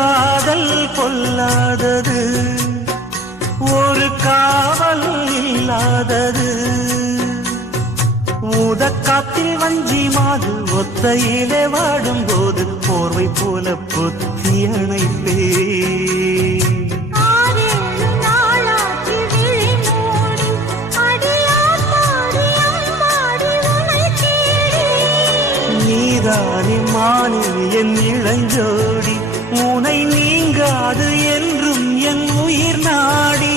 காதல் பொல்லாதது, ஒரு காவல் இல்லாதது. ஊதக்காத்தில் வஞ்சி மாது ஒத்தையிலே வாடும்போது போர்வை போல பொத்தி அணைப்பே. நீதானே மானே என் இளஞ்சோடி, உனை நீங்காது என்றும் என் உயிர் நாடி.